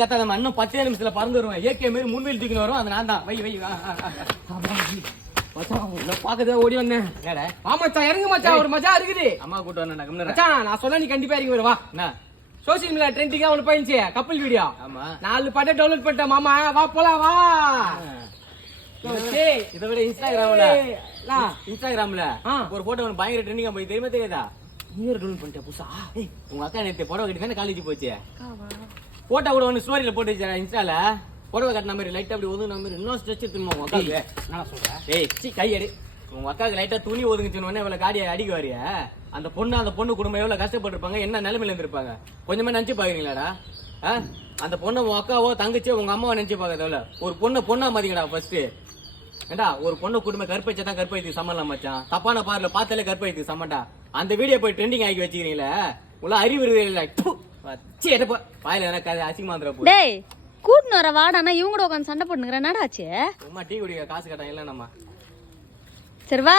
கத்தாதம்மா இன்னும் 10 நிமிஷத்துல பறந்து வருவேன். ஏகே மாரி முன்வெளி தூக்கின்னு வரும். அது நான் தான். வை பாக்கதே ஓடி வந்தேன். மச்சான் இறங்கு மச்சான், ஒரு மஜா இருக்குது. அம்மா கூட்டு வரேன் மச்சான். நான் சொன்னா நீ கண்டிப்பா இறங்கி வருவா. என்ன சோசியல் மீடியா ட்ரெண்டிங்கா ஒண்ணு போயிடுச்சு, கப்பல் வீடியோ. ஆமா 4 பாட்டை டவுன்லோட் பண்ணிட்டேன் மாமா. வா போலாம் வா. இதை விட இன்ஸ்டாகிராம்ல ஒரு போட்டோ ஒன்று பயங்கர ட்ரெண்டிங்கா போய் தெரியுமா தெரியாதா? நியூ இயர் டவுன்லோட் பண்ணிட்டேன் புதுசா. உங்க அக்கா நேற்று புடவை கட்டி தானே காலேஜ் போச்சு. போட்டோ கூட ஒன்று ஸ்டோரியில போட்டு வச்சா இன்ஸ்டால. புடவை கட்டின மாதிரி லைட்டா அப்படி ஒதுங்கின மாதிரி இன்னும் ஸ்ட்ரெச் எடுத்துமா உங்க அக்காவுக்கு. நான் சொல்றேன் ஏய் சி கை அடி. உங்க அக்காவுக்கு லைட்டா துணி ஒதுங்கிச்சுன்னு இவ்வளவு காடியை அடிக்க வரிய. அந்த பொண்ணு குடும்பம் எவ்வளவு கஷ்டப்பட்டிருப்பாங்க, என்ன நிலைமையில இருந்திருப்பாங்க கொஞ்சமா நினைச்சு பாக்குறீங்களாடா? அந்த பொண்ணை உங்க அக்காவோ தங்கச்சியோ உங்க அம்மாவை நினைச்சு பாக்கிறத ஒரு பொண்ணா மதிக்கடா ஃபர்ஸ்ட். ஏண்டா ஒரு பொண்ணு குடும்பம் கற்பழிச்சதான் கற்பழித்து சம்மலாம் மச்சான். தப்பான பார்ல பார்த்தாலே கற்பழித்து சம்மண்டா. அந்த வீடியோ போய் ட்ரெண்டிங் ஆகி வச்சுக்கிறீங்களே, உள்ள அறிவு இல்ல. வாயில எனக்கு அசிங்கமா வந்துடும். டேய் கூட்டின்னு வர வாடானா இவங்க கூட உட்காந்து சண்டை போட்டுக்கிறேன். என்னடாச்சு? சும்மா டீ குடிக்க காசு கேட்டாங்க இல்ல நம்ம. சரி வா.